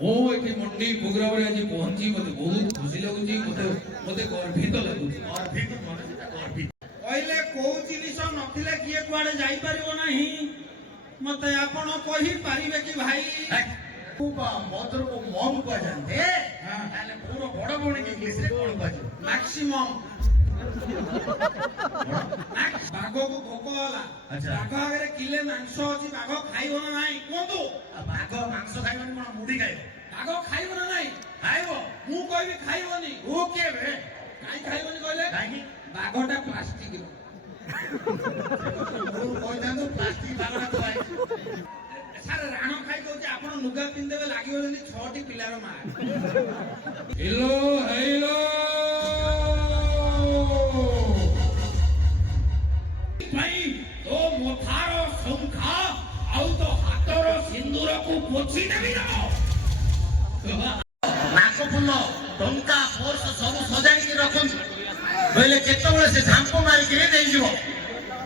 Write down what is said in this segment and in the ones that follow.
ମୁଁ ଏଠି ମଣ୍ଡି ପ୍ରୋଗ୍ରାମରେ ଆଜି ପହଞ୍ଚି ମତେ ବହୁତ ଖୁସି ଲାଗୁଛି, ମତେ ଗର୍ବିତ ଲାଗୁଛି। କହିଲେ କୋଉ ଜିନିଷ ନଥିଲେ କିଏ କୁଆଡେ ଯାଇପାରିବ ନାହିଁ, ମତେ ଆପଣ କହିପାରିବେ କି ଭାଇ? ମଧୁରକୁ ମମ୍ କୁହାଯାନ୍ତି, ତାହେଲେ ମୋର ବଡ ଭଉଣୀ ଇଂଲିଶରେ କଣ କୁହାଯିବ? ମ୍ୟାକ୍ସିମମ୍। ବାଘକୁ ଭୋକ ହେଲା, ବାଘ ଆଗରେ କିଲେ ମାଂସ ଅଛି, ବାଘ ଖାଇବ ନା ନାହିଁ କୁହନ୍ତୁ? ବାଘ ମାଂସ ଖାଇବନି, କଣ ମୁଢି ଖାଇବ? ବାଘ ଖାଇବ ନା ନାହିଁ? ଖାଇବ। ମୁଁ କହିବି ଖାଇବନି। ଓ କିଏ ବେ? କାଇଁ ଖାଇବନି କହିଲେ? କାହିଁକି? ବାଘଟା ପ୍ଲାଷ୍ଟିକର। କହିଥାନ୍ତୁ ପ୍ଲାଷ୍ଟିକ ବାଘଟା ଖୁଆଇଛି। ସାର୍ ରାଣ ଖାଇ ଦଉଛି, ଆପଣ ଲୁଗା ପିନ୍ଧିଦେବେ ଲାଗିବ ଯେମିତି 6ଟି ପିଲାର ମା। ହେଲୋ ହେଲୋ ଭାଇ ତୋ ମଥାର ଶଙ୍ଖା ଆଉ ତୋ ହାତର ସିନ୍ଦୁରକୁ ପୋଛି ଦେବି ନା। ନାକ ଫୁଲ ଟଙ୍କା ପର୍ସ ସବୁ ସଜାଇକି ରଖନ୍ତୁ, କହିଲେ କେତେବେଳେ ସେ ଝାମ୍ପ ମାରିକିରି ନେଇଯିବ।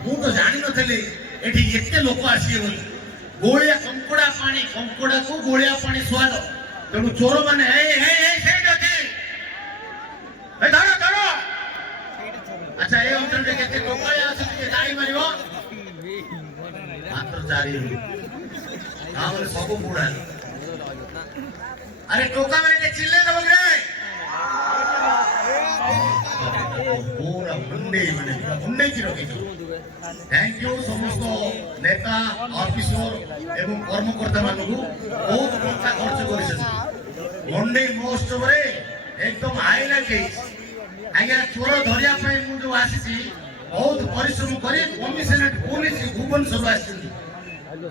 ମୁଁ ତ ଜାଣିନଥିଲି ଏଠି ଏତେ ଲୋକ ଆସିବେ ବୋଲି। ଗୋଳିଆ କଙ୍କଡା ପାଣି, କଙ୍କଡାକୁ ଗୋଳିଆ ପାଣି ସ୍ୱାଦ, ତେଣୁ ଚୋର ମାନେ ଆଚ୍ଛା ଏ ଅଞ୍ଚଳରେ କେତେ ଟୋକାଳିଆ ଅଛି, ଟିକେ ଗାଳି ମାରିବ। ମାତ୍ର 4 ତାପରେ ସବୁ ବୁଢା। আরে টোকা মানে চিল্লে দেবো রে। পুরা মুন্ডে মানে পুরা মুন্ডে কি রকিছো। থ্যাংক ইউ সমস্ত নেতা অফিসর এবং কর্মকর্তা মানুষ বহুত টঙ্কা খরচ করেছেন মুন্ডে মহোৎসবরে একদম হাইলাইট ହେଇଛି। আজ্ঞা চোর ধরিয়া পাই মু যে আসিছি বহুত পরিশ্রম করে কমিশনারেট পুলিশ ভুবনেশ্বর আসছেন।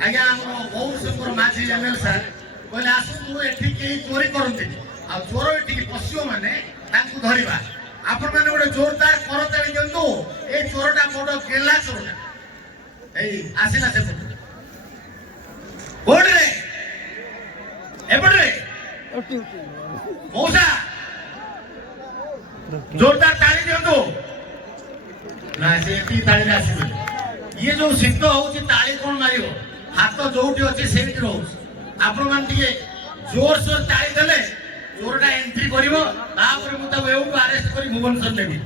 আজ্ঞা আমার বহুত সুন্দর মাঝি এমএল স্যার କହିଲେ ଆସନ୍ତୁ ଏଠି କେହି ଚୋରି କରନ୍ତିନି, ଆଉ ଚୋର ଏଠିକି ପଶିବ ମାନେ ତାଙ୍କୁ ଧରିବା। ଆପଣମାନେ ଗୋଟେ ଜୋରଦାର କରତାଳି ଦିଅନ୍ତୁ। ଏଇ ଚୋରଟା ବଡ ଗେଲା ଚୋରଟା, ଏଇ ଆସିଲା ସେପଟୁ କୋଉଠିରେ ଏପଟରେ ମଉସା ଜୋରଦାର ତାଳି ଦିଅନ୍ତୁ। ନା ସେ ଏତିକି ତାଳିରେ ଆସିବେ। ଇଏ ଯୋଉ ଶୀତ ହଉଛି ତାଳି କଣ ମାରିବ, ହାତ ଯୋଉଠି ଅଛି ସେଇଠି ରହୁଛି। ଆପଣ ମାନେ ଟିକେ ଜୋର ସୋର ତାଳି ଦେଲେ ଚୋରଟା ଏଣ୍ଟ୍ରି କରିବ, ତାପରେ ମୁଁ ତାକୁ ଏଉଠୁ ଆରେଷ୍ଟ କରି ଭୁବନେଶ୍ୱର ନେବି।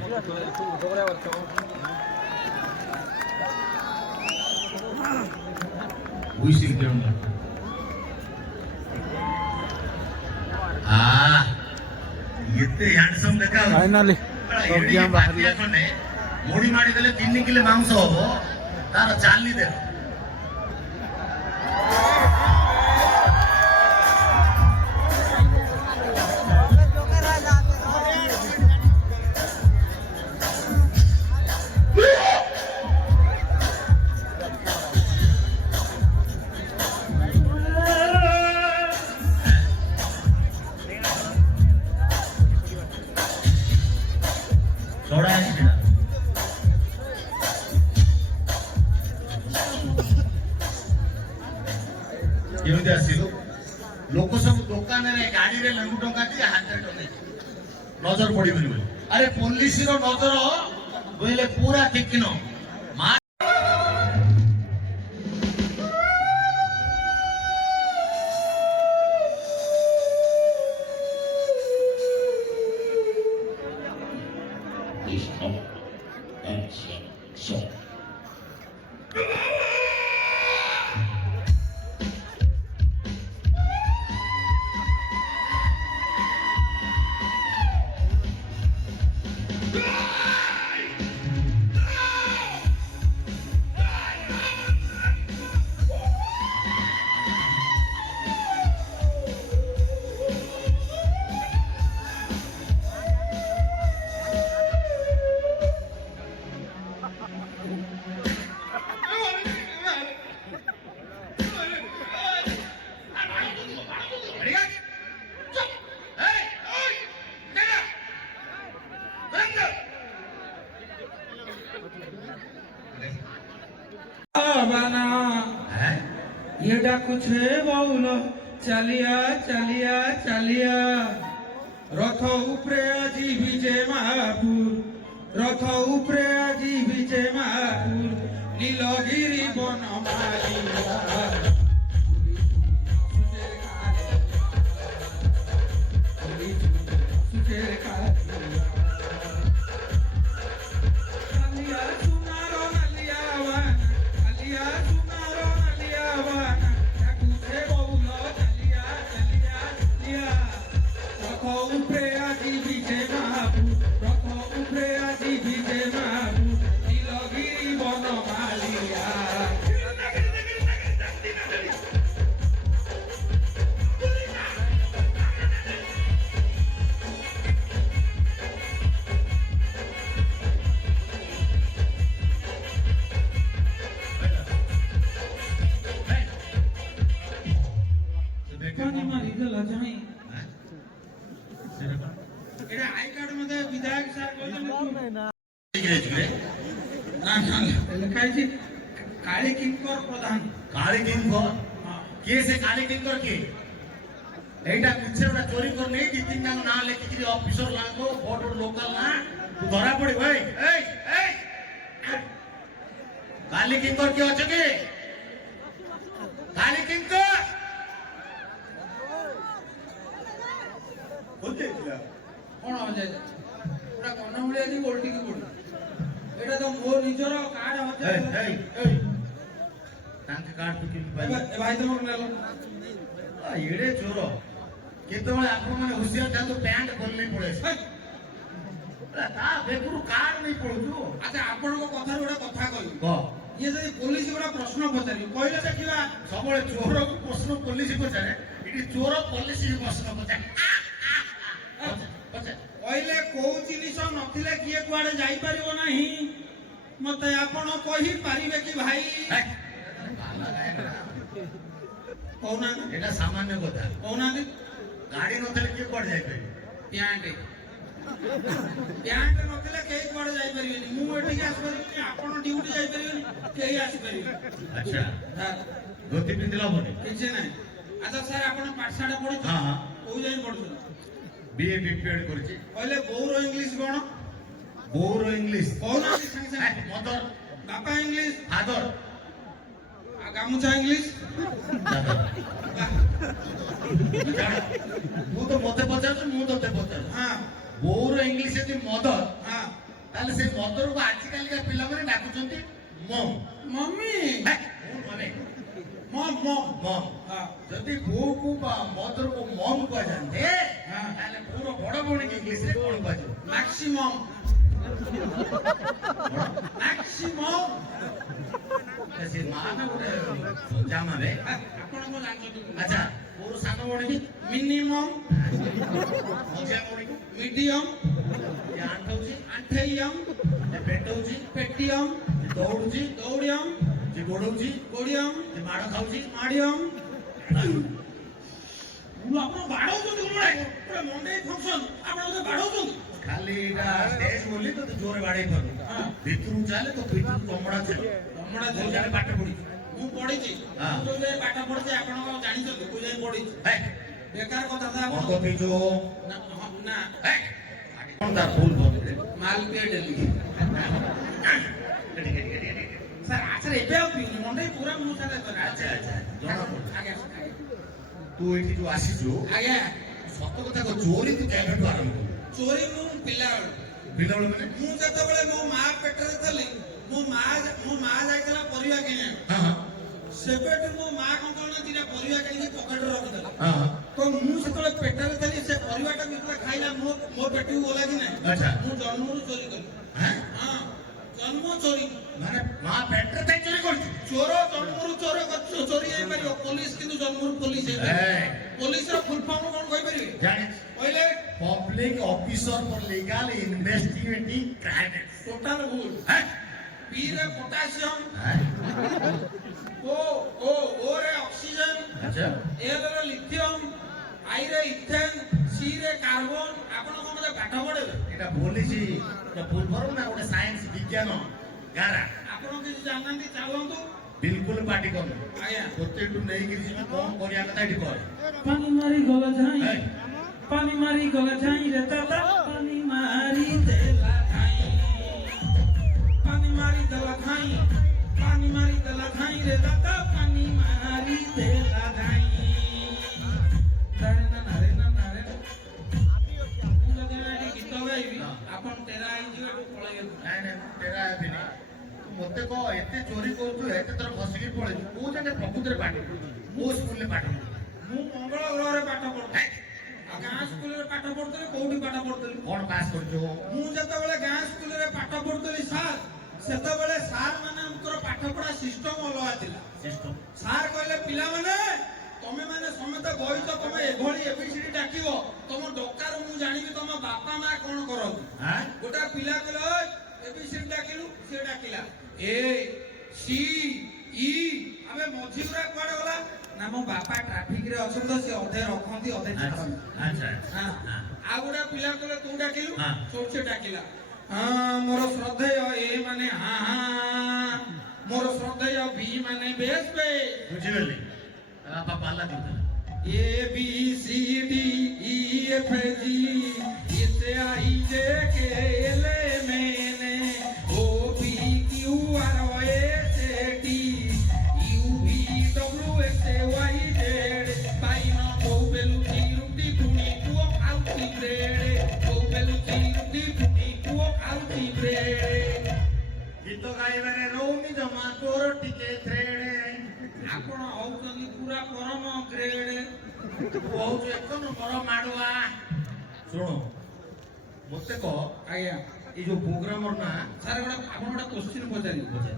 ଏତେ ହ୍ୟାଣ୍ଡସମ୍ ଦେଖା ମୁଢି ମାଡି ଦେଲେ 3 କିଲୋ ମାଂସ ହବ, ତାର ଚାଲି ଦେଖ। କେମିତି ଆସିଲୁ? ଲୋକ ସବୁ ଦୋକାନରେ ଗାଡିରେ ଲେମ୍ବୁ ଟଙ୍କା দিয়ে ହାତରେ ଟଙ୍କା ନଜର ପଡିବନି ବୋଲି। ଆରେ ପୋଲିସର ନଜର ବୋଇଲେ ପୁରା ତୀକ୍ଷ୍ଣ। ये कुछ बहुल चलिया चलिया चलिया रथ उपरे আজি विजय महापुर रथ उपरे আজি विजय महापुर नीलगिरी बनमालिया ଆଇ କାର୍ଡ ମତେ ବିଧାୟକ ସାର୍ କହିଛନ୍ତି ନା ନା ଲେଖା ହେଇଛି କାଳୀ କିଙ୍କର ପ୍ରଧାନ। କାଳି କିଙ୍କର ହଁ କିଏ ସେ କାଳି କିଙ୍କର କିଏ? এইটা মিছে ওটা চোরি করে নেই ଦି ତିନି ଜଣ ନାଁ ଲେଖିକିରି ଅଫିସର ଲାଗ ବଡ ଲୋକାଲ ନା ତୁ ଧରା ପଡିବ। ଏଇ କାଲି କିଙ୍କର କିଏ ଅଛ କି? କାଲି କିଙ୍କର ବୁଝେଇଥିଲା କଣ ହଜାର ପୁରା କନ ଭଳିଆ ଅଛି ଗୋଲଟିକି ପଡୁ ଏଇଟା ତ ମୋ ନିଜର କାର୍ଡ ହଜାର ତାଙ୍କ କାର୍ଡ ତୁ କେମିତି ଏ ପାଇଲ? ଭାଇ ତମର ନେଲ ଏଡେ ଚୋର କେତେବେଳେ ଆପଣ ମାନେ ହୁସିଆର ଥାନ୍ତୁ ପ୍ୟାଣ୍ଟ ଖୋଲି ପଳେଇ ଆସିବେ। ତା ବେକରୁ କାର୍ଡ ନେଇ ପଳଉଛୁ। ଆଚ୍ଛା ଆପଣଙ୍କ କଥାରୁ ଗୋଟେ କଥା କହିବି କହ ଇଏ ଯଦି ପୋଲିସ ଗୋଟେ ପ୍ରଶ୍ନ ପଚାରିବ କହିଲେ ଦେଖିବା ସବୁବେଳେ ଚୋରକୁ ପ୍ରଶ୍ନ ପୋଲିସ ପଚାରେ ଏଠି ଚୋର ପୋଲିସ ପ୍ରଶ୍ନ ପଚାରେ। କହିଲେ କୋଉ ଜିନିଷ ନଥିଲେ କିଏ କୁଆଡେ ଯାଇପାରିବ ନାହିଁ ମତେ ଆପଣ କହିପାରିବେ କି ଭାଇ? କହୁନାହାନ୍ତି এটা সামান্য কথা। କହୁନାହାନ୍ତି গাড়ি নথলে কিଏ କୁଆଡେ ଯାଇପାରିବେ? ପ୍ୟାଣ୍ଟ ପ୍ୟାଣ୍ଟ ନଥିଲେ କେହି କୁଆଡେ ଯାଇପାରିବେନି। ମୁଁ ଏଠିକି ଆସିପାରିବିନି ଆପଣ ଡ୍ୟୁଟି ଯାଇପାରିବେନି କେହି ଆସିପାରିବେନି। ଆଚ୍ଛା ହଁ, ଧୋତି ପିନ୍ଧିଲା ହବନି? କିଛି ନାହିଁ। ଆଚ୍ଛା ସାର୍ ଆପଣ ପାଠଶାଠ ପଢିଛନ୍ତି ହଁ ହଁ କୋଉ ଯାଏଁ ପଢୁଛନ୍ତି? ବିଏ ବିପିଏଡ୍ କରିଛି। କହିଲେ ବୋଉର ଇଂଲିଶ କଣ? ବୋଉର ଇଂଲିଶ କହୁନାହାନ୍ତି ସାଙ୍ଗେ ସାଙ୍ଗେ ମଦର ବାପା ଇଂଲିଶ ଫାଦର ଆଉ ଗାମୁଛା ଇଂଲିଶ ମୁଁ ତ ମତେ ପଚାରୁଛୁ ମୁଁ ତତେ ପଚାରୁଛି। ହଁ ବୋଉର ଇଂଲିଶ ଯଦି ମଦର ହଁ ତାହେଲେ ସେ ମଦରକୁ ଆଜିକାଲିକା ପିଲାମାନେ ଡାକୁଛନ୍ତି ମମ୍। ମମ୍ମି ମାନେ ମମ୍ ମମ୍ ମମ୍। ହଁ ଯଦି ବୋଉକୁ ବା ମଦରକୁ ମମ୍ କୁହାଯାନ୍ତେ ହଁ ତାହେଲେ ବୋଉର ବଡ ଭଉଣୀକି ଇଂଲିଶରେ କଣ କୁହାଯିବ? ମ୍ୟାକ୍ସିମମ୍ ମ୍ୟାକ୍ସିମମ୍ ସେ ମା ନା ଗୋଟେ ଜାମାରେ। ଆପଣ କଣ ଜାଣିଛନ୍ତି? ଆଚ୍ଛା ବୋଉର ସାନ ଭଉଣୀକି ମିନିମମ୍ ମଝିଆ ଭଉଣୀକୁ ମିଡିୟମ୍ ଏ ଆଣ୍ଠଉଛି ଆଣ୍ଠେଇୟମ୍ ଏ ପେଟଉଛି ପେଟିୟମ୍ ଏ ଦୌଡୁଛି ଦୌଡ଼ିୟମ୍ ସେ ଗୋଡଉଛି ଗୋଡ଼ିୟମ୍ ସେ ମାଡ ଖାଉଛି। ମାଡ଼ିୟମ୍ ଆପଣ ବାଡ଼ଉଛନ୍ତି ପୁରା ମଣ୍ଡେଇ ଫଙ୍କସନ୍ ଆପଣ ମତେ ବାଡ଼ଉଛନ୍ତି। ଖାଲି ଏଇଟା ଷ୍ଟେଜ ବୋଲି ତତେ ଜୋରେ ବାଡେଇ ପାରୁନି। ଭିତରକୁ ଚାଲେ ତ ଭିତରକୁ ଚମଡା ଥିବ। ତମଡ଼ା ମୁଁ ଜାଣେ ପାଠ ପଢିଛି। ମୁଁ ପଢିଛି ହଁ। ମୁଁ ଯୋଉ ଯାଏଁ ପାଠ ପଢିଛି ଆପଣ କଣ ଜାଣିଛନ୍ତି କୋଉ ଯାଏଁ ପଢିଛି? ବେକାର କଥା ତ ଆପଣ ମଦ ପିଇଛୁ ନା ହଁ, ନା କଣ ତା ଭୁଲ ଭୁଲ ମାଲ ପିଏ ଡେଲି ସାର୍ ଆଚ୍ଛା ଏବେ ଆଉ ପିଉନି ମଣ୍ଡେଇ ପୁରା ମୁଁ ସାଙ୍ଗେ କରେ। ଆଚ୍ଛା ଆଚ୍ଛା ଜଣା ପଡୁଛି। ଆଜ୍ଞା ତୁ ଏଠି ଯୋଉ ଆସିଛୁ ଆଜ୍ଞା ସତ କଥା କହ ଚୋରି ତୁ କେବେଠୁ ଆରମ୍ଭ କଲୁ? ଚୋରି ମୁଁ ପିଲାବେଳୁ ପିଲାବେଳେ ମାନେ ମୁଁ ଯେତେବେଳେ ମୋ ମା ପେଟରେ ଥିଲି ମୋ ମା ଯାଇଥିଲା ପରିବା କିଣିବାକୁ ହଁ ହଁ ସେବେଠୁ ମୋ ମା କଣ କଲା ନା ଦିଟା ପରିବା କିଣିକି ପକେଟରେ ରଖିଦେଲା। ହଁ ତ ମୁଁ ସେତେବେଳେ ପେଟରେ ଥିଲି ସେ ପରିବାଟା ଯେତେବେଳେ ଖାଇଲା ମୋ ପେଟକୁ ଗଲା କି ନାହିଁ ଆଚ୍ଛା ମୁଁ ଜନ୍ମରୁ ଚୋରି କଲି। ହଁ ହଁ ଜନ୍ମ ଚୋରି ମାନେ ମା ପେଟରେ ଥାଇ ଚୋରି କରୁଛୁ? ଚୋର ଜନ୍ମରୁ ଚୋରି ହେଇପାରିବ ପୋଲିସ କିନ୍ତୁ ଜନ୍ମରୁ ପୋଲିସ ହେଇପାରିବ। ପୋଲିସର ଫୁଲ ଫର୍ମ କଣ କହିପାରିବେ? ଜାଣିଛି କହିଲେ ପବ୍ଲିକ ଅଫିସର ଫର ଲିଗାଲ ଇନଭେଷ୍ଟିଗେଟିଂ କ୍ରାଇମ୍ସ। ଟୋଟାଲ ଭୁଲ। ପି ରେ ପୋଟାସିୟମ ଓ ରେ ଅକ୍ସିଜେନ ଆଚ୍ଛା ଏଲ ରେ ଲିଥିୟମ ଆଇ ରେ ଇଥେନ ସି ରେ କାର୍ବନ। ଆପଣ କଣ ମତେ ପାଠ ପଢେଇବେ? এটা বলেছি এটা ভুল করো না ওটা সায়েন্স বিজ্ঞান গারা ଆପଣ କିଛି ଜାଣିନାହାନ୍ତି ଚାଲନ୍ତୁ। বিলকুল পার্টি করো ଆଜ୍ଞା প্রত্যেকটু নেই গিয়ে কম করিয়া কথা এটি কর। পানি মারি গলা ঝাই এই, পানি মারি গলা ঝাই রে দাদা পানি মারি দেলা ঝাই পানি মারি দেলা ঝাই পানি মারি দেলা ঝাই রে দাদা পানি মারি দেলা ঝাই নারে না ମୁଁ ଯଦି ଏଠି ଗୀତ ଗାଇବି ଆପଣ ତେରା ହେଇଯିବେ ଏଠୁ ପଳେଇବେ। ନାଇଁ ନାଇଁ ମୁଁ ଟେରା ହେବି ନି। ତୁ ମତେ କହ ଏତେ ଚୋରି କରୁଛୁ ଏତେ ଥର ଫସିକି ପଳେଇଛୁ କୋଉ ଜାଗା ପ୍ରକୃତରେ ପାଠ ପଢୁଛୁ? କୋଉ ସ୍କୁଲରେ ପାଠ ପଢୁଛୁ? ମୁଁ ମଙ୍ଗଳ ଗ୍ରହରେ ପାଠ ପଢୁଥିଲି ଆଉ ଗାଁ ସ୍କୁଲରେ ପାଠ ପଢୁଥିଲି। କୋଉଠି ପାଠ ପଢୁଥିଲି? କଣ ପାସ୍ କରୁଛୁ? ମୁଁ ଯେତେବେଳେ ଗାଁ ସ୍କୁଲରେ ପାଠ ପଢୁଥିଲି ସାର୍ ସେତେବେଳେ ସାର୍ ମାନଙ୍କର ପାଠ ପଢା ସିଷ୍ଟମ ଅଲଗା ଥିଲା। ସିଷ୍ଟମ ସାର୍ କହିଲେ ପିଲାମାନେ ତମେ ମାନେ ସମସ୍ତେ ବହିଛ ତମେ ଏଭଳି ଏବିସିଡି ଡାକିବ ତମ ଡକାରୁ ମୁଁ ଜାଣିବି ତମ ବାପା ମା କଣ କରନ୍ତି। ହଁ ଗୋଟା ପିଲା କହିଲା ଏବିସିଡି ଡାକିଲୁ ସେ ଡାକିଲା ଏ ସି ଇ ଆମେ ମଝି ଗୁରା କୁଆଡେ ଗଲା ନା ମୋ ବାପା ଟ୍ରାଫିକରେ ଅଛନ୍ତି ତ ସେ ଅଧେ ରଖନ୍ତି ଅଧେ ଛାଡ଼ନ୍ତି। ଆଚ୍ଛା ହଁ। ଆଉ ଗୋଟେ ପିଲା କହିଲେ ତୁ ଡାକିଲୁ ହଁ। ସୋଚେ ଡାକିଲା ମୋର ଶ୍ରଦ୍ଧେୟ ଏ ମାନେ ମୋର ଶ୍ରଦ୍ଧେୟ ବି ମାନେ ବେଶ ବେଶ ବୁଝିଗଲି ବାପା ପାଲା ଦିଅନ୍ତି A B C D E F G इसे I J K L M N O P Q R S T U V W X Y Z पाइन बहुबेलुची रुटी पुनी पुओ खाउची ब्रेड बहुबेलुची रुटी पुनी पुओ खाउची ब्रेड ଗୀତ ଗାଇବାରେ ରହୁନି ଜମା ତୋର ଟିକେ ଥ୍ରେଡ ଆପଣ ହଉଛନ୍ତି ପୁରା ପରମ ଗ୍ରେଡ ବହୁତ ଏକ ନମ୍ବର ମାଡୁଆ ଶୁଣ ମତେ କହ ଆଜ୍ଞା ଏଇ ଯୋଉ ପ୍ରୋଗ୍ରାମର ନା ସାର୍ ଆପଣ ଗୋଟେ କୋଶ୍ଚିନ୍ ପଚାରିବେ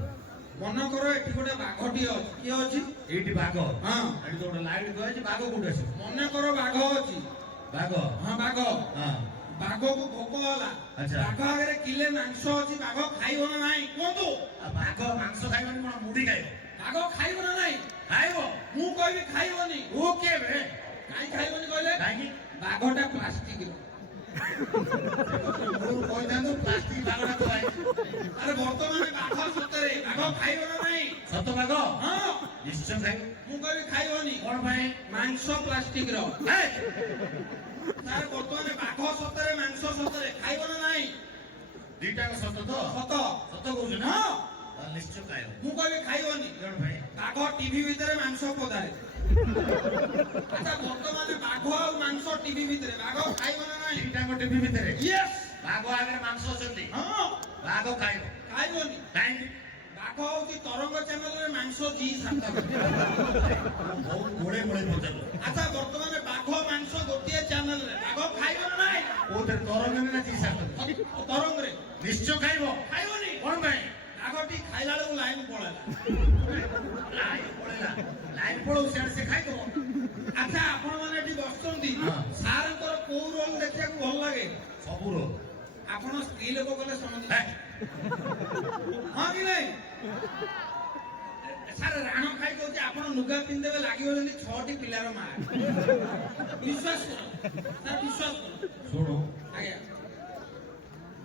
ମନେ କର ଏଠି ଗୋଟେ ବାଘଟିଏ ଅଛି କିଏ ଅଛି ଏଇଠି ବାଘ ହଁ ଏଠି ତ ଗୋଟେ ଲାଇଟ୍ ଦିଆଯାଇଛି ବାଘ କୋଉଠି ଆସିବ ମନେ କର ବାଘ ଅଛି ବାଘ ହଁ ବାଘ ହଁ ବାଘକୁ ଭୋକ ହେଲା ଆଚ୍ଛା। ବାଘ ଆଗରେ କିଲେ ମାଂସ ଅଛି ବାଘ ଖାଇବ ନା ନାହିଁ କୁହନ୍ତୁ ଆଉ ବାଘ ମାଂସ ଖାଇବନି କଣ ମୁଢି ଖାଇବ ବାଘ ଖାଇବ ନା ନାହିଁ ଖାଇବ ମୁଁ କହିବି ଖାଇବନି ଓ କେବେ କାହିଁ ଖାଇବନି କହିଲେ କାହିଁକି ବାଘଟା ପ୍ଲାଷ୍ଟିକର ମୁଁ କହିଥାନ୍ତୁ ପ୍ଲାଷ୍ଟିକ ବାଘଟା ଖୁଆଇ ଆରେ ବର୍ତ୍ତମାନ ବାଘ ସତରେ ବାଘ ଖାଇବ ନା ନାହିଁ ସତ ବାଘ ହଁ ନିଶ୍ଚୟ ଖାଇବ ମୁଁ କହିବି ଖାଇବନି କଣ ପାଇଁ ମାଂସ ପ୍ଲାଷ୍ଟିକର ହେ! ସାର୍ ବର୍ତ୍ତମାନ ବାଘ ସତରେ ମାଂସ ସତରେ ଖାଇବ ନା ନାହିଁ ଦିଟାକ ସତ ତ ସତ ସତ କହୁଛୁ ନା ହଁ ତାହେଲେ ନିଶ୍ଚୟ ଖାଇବ ମୁଁ କହିବି ଖାଇବନି କଣ ପାଇଁ ବାଘ ଟିଭି ଭିତରେ ମାଂସ ପଦାରେ ଆଚ୍ଛା ବର୍ତ୍ତମାନ ବାଘ ଆଉ ମାଂସ ଟିଭି ଭିତରେ ବାଘ ଖାଇବ ନା ନାହିଁ ଦିଟାକ ଟିଭି ଭିତରେ ୟେସ୍ ବାଘ ଆଗରେ ମାଂସ ଅଛନ୍ତି ହଁ ବାଘ ଖାଇବ ଖାଇବନି କାହିଁକି ବାଘ ହଉଛି ତରଙ୍ଗ ଚ୍ୟାନେଲରେ ମାଂସ ଜି ସାର୍ଥକ ବହୁତ ଗୋଳେ ଗୋଳେ ପଚାରିଲ ଆଚ୍ଛା ବର୍ତ୍ତମାନ ବାଘ ମାଂସ ଗୋଟିଏ ଚ୍ୟାନେଲରେ ବାଘ ଖାଇବ ନା ନାହିଁ କୋଉଥିରେ ତରଙ୍ଗରେ ନା ଜିସାତ ତରଙ୍ଗରେ ନିଶ୍ଚୟ ଖାଇବ ଖାଇବନି କଣ ପାଇଁ ବାଘଟି ଖାଇଲା ବେଳକୁ ଲାଇନ ପଳେଇଲା ଲାଇନ ପଳେଇଲା ଲାଇନ ପଳଉ ସିଆଡେ ସେ ଖାଇଦବ ଆଚ୍ଛା ଆପଣ ମାନେ ଏଠି ବସୁଛନ୍ତି ହଁ। ସାରଙ୍କର କୋଉ ରୋଲ ଦେଖିବାକୁ ଭଲ ଲାଗେ ସବୁ ରୋ ଆପଣ ସ୍ତ୍ରୀ ଲୋକ ଗଲେ ସମଝ ହେ! ହଁ କି ନାଇଁ ସାର୍ ରାଣ ଖାଇ କହୁଛି ଆପଣ ଲୁଗା ପିନ୍ଧିଦେବେ ଲାଗିବ ଯେମିତି 6ଟି ପିଲାର ମା ବିଶ୍ୱାସ କର ସାର୍ ବିଶ୍ୱାସ କର ଶୁଣୁ ଆଜ୍ଞା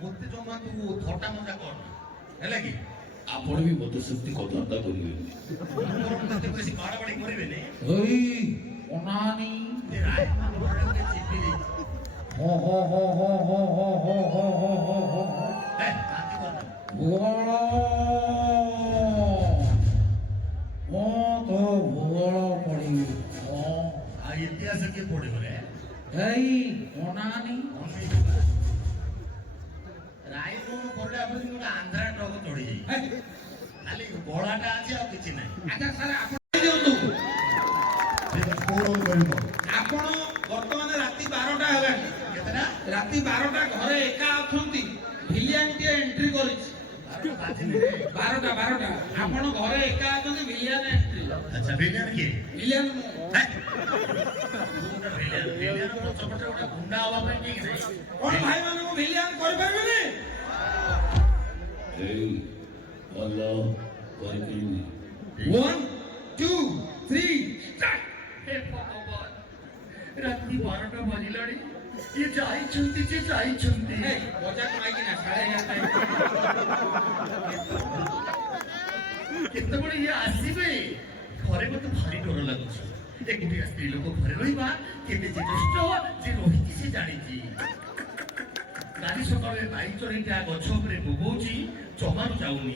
ମତେ ଜମା ତୁ ଥଟା ମଜା କର ହେଲା କି ଆପଣ ବି ମତେ ସେମିତି କଥାବାର୍ତ୍ତା କରିବେ ମତେ ବେଶୀ ବାଡାବାଡି କରିବେନି ହେଇ ଅନାନି ଏ ରାୟ ଗୋଟେ ଚିପି ଦେଇଛି ହୋ ହୋ ହୋ ହୋ ହୋ ହୋ ହୋ ହୋ ହୋ ହୋ ହୋ ହେ ବାନ୍ତି କରନା ଭୂଗୋଳ ମୁଁ ତ ଭୂଗୋଳ ପଢିବି ଆଉ ଇତିହାସ କିଏ ପଢିବ ରେ ହେଇ ଅନାନି ରାୟ କଣ ପଢିଲା ପରେ ଗୋଟେ ଆନ୍ଧ୍ରା ଟ୍ରକ ଚଢି ଯାଇ ହେ, ଖାଲି ଗଳାଟା ଅଛି ଆଉ କିଛି ନାହିଁ ଆଚ୍ଛା ସାର୍ ଆପଣ ଦିଅନ୍ତୁ କୋଉ ରୋଲ କରିବ ଆପଣ ବର୍ତ୍ତମାନ ରାତି 12ଟା ହେଲାଣି କେତେଟା ରାତି 12ଟା ଘରେ ଏକା ଅଛନ୍ତି ଭିଲିଆନଟିଏ ଏଣ୍ଟ୍ରି କରିଛି ବାଜିନି ରେ 12ଟା ଆପଣ ଘରେ ଏକା ଅଛନ୍ତି ଭିଲିଆନ ଏଣ୍ଟ୍ରି ଆଚ୍ଛା ଭିଲିଆନ କିଏ ଭିଲିଆନ ମୁଁ ହେ! ଭିଲିଆନ ପଛପଟେ ଗୋଟେ ଗୁଣ୍ଡା ହବା ପାଇଁ ଠିକ ନାହିଁ କଣ ଭାଇମାନଙ୍କୁ ଭିଲିଆନ କରିପାରିବେନି ହେଇ ଭଲ କରିପାରିବି 1 2 3 ଷ୍ଟାର୍ଟ हे भगवान रात्रि 12टा बाजिलाणी ये जाइछंती जे जाइछंती ଏ ବଜା କମାଇକି ନା 11:30 କେତେବେଳେ ଇଏ ଆସିବେ ଘରେ ମତେ ଭାରି ଡର ଲାଗୁଛି ଏକୁଟିଆ ସ୍ତ୍ରୀ ଲୋକ ଘରେ ରହିବା କେତେ ଯେ କଷ୍ଟ ଯେ ରହିଛି ସେ ଜାଣିଛି କାଲି ସକାଳେ ବାଇ ଚଢ଼େଇଟା ଗଛ ଉପରେ ବୋବଉଛି ଜମାରୁ ଯାଉନି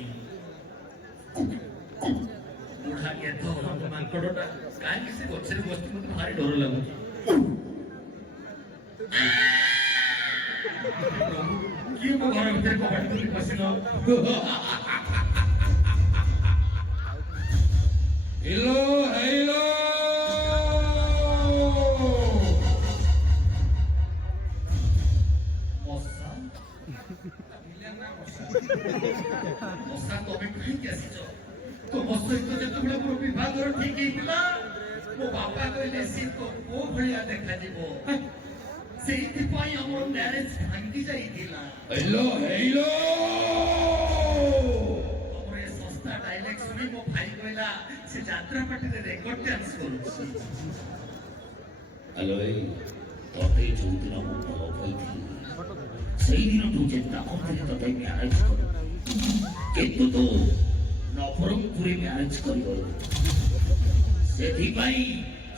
ବୁଢା ଗେଧ ମାଙ୍କଡଟା କାହିଁକି ସେ ଗଛରେ ବସିଛି ମତେ ଭାରି ଡର ଲାଗୁଛି କିଏ ମୋ ଘର ଭିତରେ କବାଟ ଖୋଲି ପଶିଲ ହେଲୋ ହେଲୋ ମଶା ଭିଲିଆନ ନା ବର୍ଷା ମଶା ତମେ କାହିଁକି ଆସିଛ ତୁମ ସହିତ ଯେତେବେଳେ ମୋର ବିବାହର ଠିକ ହେଇଥିଲା ମୋ ବାପା କହିଲେ ସେ ତ ପୁଅ ଭଳିଆ ଦେଖାଯିବ ସେଇଥିପାଇଁ ଆମର ମ୍ୟାରେଜ ଭାଙ୍ଗି ଯାଇଥିଲା ହେଲୋ ହେଲୋ ତମର ଏ ଶସ୍ତା ଡାଇଲେକ୍ସ ଶୁଣି ମୋ ଭାଇ କହିଲା ସେ ଯାତ୍ରା ପାର୍ଟିରେ ରେକର୍ଡ ଡ୍ୟାନ୍ସ କରୁଛି। ଆଲୋ ଏଇ ତତେ ଯୋଉଦିନ ମୁଁ ଭଲ କହିଥିଲି ସେଇଦିନଠୁ ଚିନ୍ତା କରୁଥିଲି ତତେ ମ୍ୟାରେଜ କର, କିନ୍ତୁ ତୁ ନବରଙ୍ଗପୁରରେ ମ୍ୟାରେଜ କରିଗଲୁ। ସେଥିପାଇଁ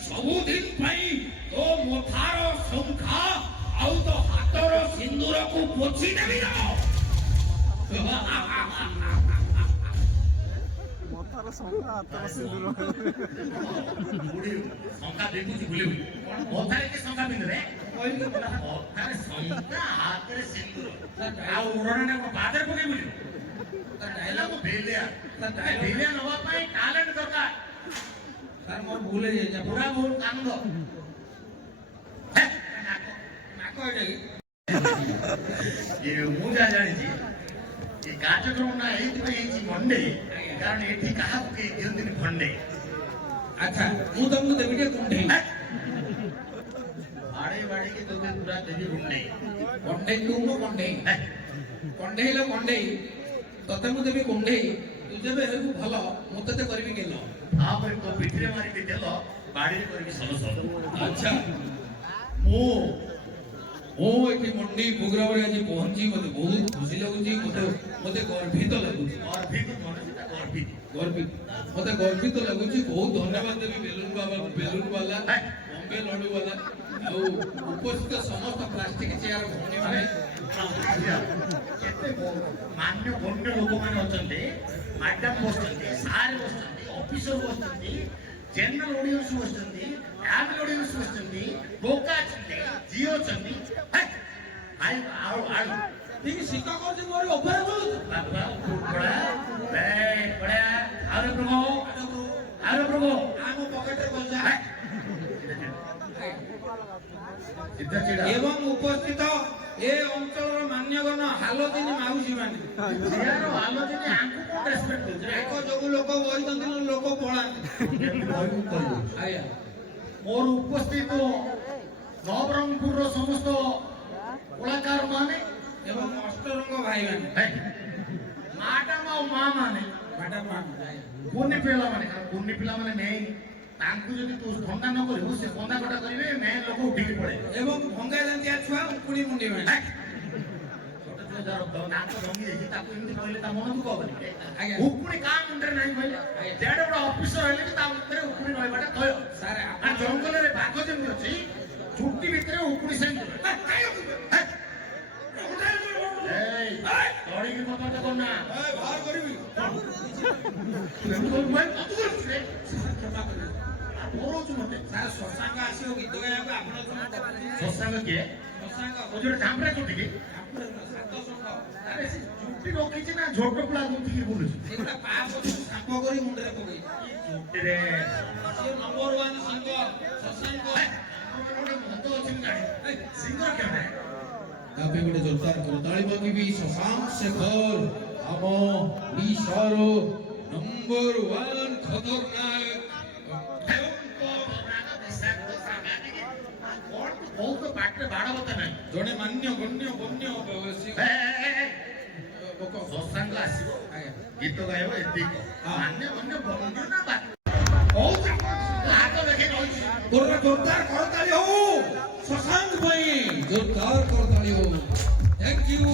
ସବୁଦିନ ପାଇଁ ତୋ ମଥାର ଶଙ୍ଖା ଆଉ ତୋ ହାତର ସିନ୍ଦୁରକୁ ପୋଛି ଦେବି ନା। ମଥାର ଶଙ୍ଖା ହାତର ସିନ୍ଦୁର ଶଙ୍ଖା ଦେଖୁଛି ବୁଲିବୁ ମଥାରେ କି ଶଙ୍ଖା ପିନ୍ଧିବେ ମଥାରେ ଶଙ୍ଖା ହାତରେ ସିନ୍ଦୁର ଆଉ ଓଢ଼ଣା ବାଦରେ ପକେଇ ବୁଲିବୁ। ଡାଇଲଗ ବେଲିଆ ବେଲିଆ ନବା ପାଇଁ ଟ୍ୟାଲେଣ୍ଟ ଦରକାର। ସାର୍ ମୋର ଭୁଲ ହେଇଯାଇଛି ପୁରା ଭୁଲ କାନ୍ଦ ନାକ ଏଇଟା କି? ମୁଁ ଯାହା ଜାଣିଛି ଏ କାର୍ଯ୍ୟକ୍ରମ ନା ଏଇଥିପାଇଁ ହେଇଛି ମଣ୍ଡେ, କାରଣ ଏଠି କାହାକୁ କେହି ଦିଅନ୍ତିନି ଖଣ୍ଡେ। ଆଚ୍ଛା ମୁଁ ତମକୁ ଦେବି ଟିକେ କୁଣ୍ଢେଇ। ବାଡ଼େଇ ବାଡ଼େଇକି ତୋତେ ପୁରା ଦେବି ମୁଣ୍ଡେଇ। କଣ୍ଢେଇ ତୁ ମୋ କଣ୍ଢେଇ କଣ୍ଢେଇ ଲୋ କଣ୍ଢେଇ ତତେ ମୁଁ ଦେବି କୁଣ୍ଢେଇ। ତୁ ଯେବେ ହେବୁ ଭଲ ମୁଁ ତତେ କରିବି ଗେଲ। ତାପରେ ତୋ ପିଠିରେ ମାରିକି ଦେଲ ବାଡ଼ିରେ କରିକି ସଲସଲ। ଆଚ୍ଛା ମୁଁ ଏଠି ମଣ୍ଡି ପ୍ରୋଗ୍ରାମରେ ଆଜି ପହଞ୍ଚି ମତେ ବହୁତ ଖୁସି ଲାଗୁଛି, ମତେ ଗର୍ବିତ ଲାଗୁଛି। ଗର୍ବିତ ମନେ ସେଟା ଗର୍ବିତ। ମତେ ଗର୍ବିତ ଲାଗୁଛି। ବହୁତ ଧନ୍ୟବାଦ ଦେବି ବେଲୁନ ବାଲା, ବମ୍ବେ ଲଡୁ ବାଲା ଆଉ ଉପସ୍ଥିତ ସମସ୍ତ ପ୍ଲାଷ୍ଟିକ ଚେୟାର ଭଉଣୀ ମାନେ। କେତେ ମାନ୍ୟ ଗଣ୍ୟ ଲୋକମାନେ ଅଛନ୍ତି, ମ୍ୟାଡାମ ବସିଛନ୍ତି, ସାର୍ ବସିଛନ୍ତି, ଅଫିସର ବସିଛନ୍ତି, ଜେନେରାଲ ଅଡିଏନ୍ସ ବସିଛନ୍ତି, ଫ୍ୟାମିଲି ଅଡିଏନ୍ସ ବସିଛନ୍ତି, ଟୋକା ଅଛନ୍ତି, ଝିଅ ଅଛନ୍ତି। ଆଳୁ ଆଳୁ ଠିକ ଶିକା କରୁଛି ମୋର ଉପରେ ବୋଲୁଛୁ। ବାବା ବଢିଆ ବଢିଆ ଆରେ ପ୍ରଭୁ ଆରେ ପ୍ରଭୁ ଆମ ପକେଟରେ ପଇସା ସିଧା ଚିଡ଼ା ଏବଂ ଉପସ୍ଥିତ ଏ ଅଞ୍ଚଳର ମାନ୍ୟଗଣ୍ୟ ହାଲୋଜିନି ମାଉସୀ ମାନେ ଝିଅର ଆଲୋଚନା ଆଙ୍କୁ କଣ ରେସ୍ପେକ୍ଟ ଦଉଛି ଏକ ଯୋଗୁ ଲୋକ ବହିଛନ୍ତି ଲୋକ ପଳାନ୍ତି। ଆଜ୍ଞା ମୋର ଉପସ୍ଥିତ ନବରଙ୍ଗପୁରର ସମସ୍ତ କଳାକାର ମାନେ ଏବଂ ଅଷ୍ଟରଙ୍ଗ ଭାଇ ମାନେ ମ୍ୟାଡାମ ଆଉ ମା ମାନେ କୁନି ପିଲାମାନେ କୁନି ପିଲାମାନେ ନେଇ ତାଙ୍କୁ ଯଦି ତୁ ଭଙ୍ଗା ନ କରିବୁ ସେ ବନ୍ଦା କଟା କରିବେ ମେନ୍ ଲୋକ ଉଠିକି ପଳେଇବେ। ଏବଂ ଭଙ୍ଗା ଜାତୀୟ ଛୁଆ ଉକୁଣି ମୁଣ୍ଡି ମାନେ ଯାହାର ନାକ ଭଙ୍ଗି ଯାଇଛି ତାକୁ ଏମିତି କହିଲେ ତା ମନ ଦୁଃଖ ହବନି। ଆଜ୍ଞା। ଉକୁଣି କାହା ମୁଣ୍ଡରେ ନାହିଁ କହିଲେ ଯେଡେ ବଡ ଅଫିସର ହେଲେ ବି ତା ମୁଣ୍ଡରେ ଉକୁଣି ରହିବାଟା ତୟ। ସାର୍ ଆଉ ଜଙ୍ଗଲରେ ବାଘ ଯେମିତି ଅଛି ଛୁଟି ଭିତରେ ଉକୁଣି ସେମିତି ତଳିକି କଥାବାର୍ତ୍ତା କରନା ବାହାର କରିବି ଡରଉଛୁ ମତେ। ସାର୍ ଶଶାଙ୍କ ଆସିବ ଗୀତ ଗାଇବାକୁ ଆପଣ ଶଶାଙ୍କ କିଏ? ଶଶାଙ୍କ ଯୋଉଟା ଝାମ୍ପରା ଚୁଟିକି ସାତ ସଂଘ ଆରେ ସେ ଚୁଟି ରଖିଛି ନା ଝୋଟ ପିଲା ଗୁନ୍ଥିକି ବୁଲୁଛି। ସେଗୁଡ଼ା ପାପ ସାପ କରି ମୁଣ୍ଡରେ ପକେଇଛି। ଚୁଟିରେ ସିଏ ନମ୍ବର ୱାନ୍ ସଂଘ ଶଶାଙ୍କ ଗୋଟେ ମତ ଅଛି ମୁଁ ଜାଣି ସିଙ୍ଗର କେବେ ତା ପାଇଁ ଗୋଟେ ଜୋରଦାର କରତାଳି ମାଗିବି। ଶଶାଙ୍କ ଶେଖର ଆମ ଓଡ଼ିଶାର ନମ୍ବର ୱାନ୍ ଖତରନାକ ବହୁତ ପାଟିରେ ବାଡ଼ ବତା ନାହିଁ। ଜଣେ ମାନ୍ୟ ଗଣ୍ୟ ଶଶାଙ୍କ ଆସିବ ଗୀତ ଗାଇବ ଏତିକି ମାନେ ଅନ୍ୟ ବନ୍ଧୁ ନା ହାତ ଦେଖି ରହିଛି। ଜୋରଦାର କରତାଳି ହଉ ଶଶାଙ୍କ ପାଇଁ। ଜୋରଦାର କରତାଳି ହଉ। Thank you.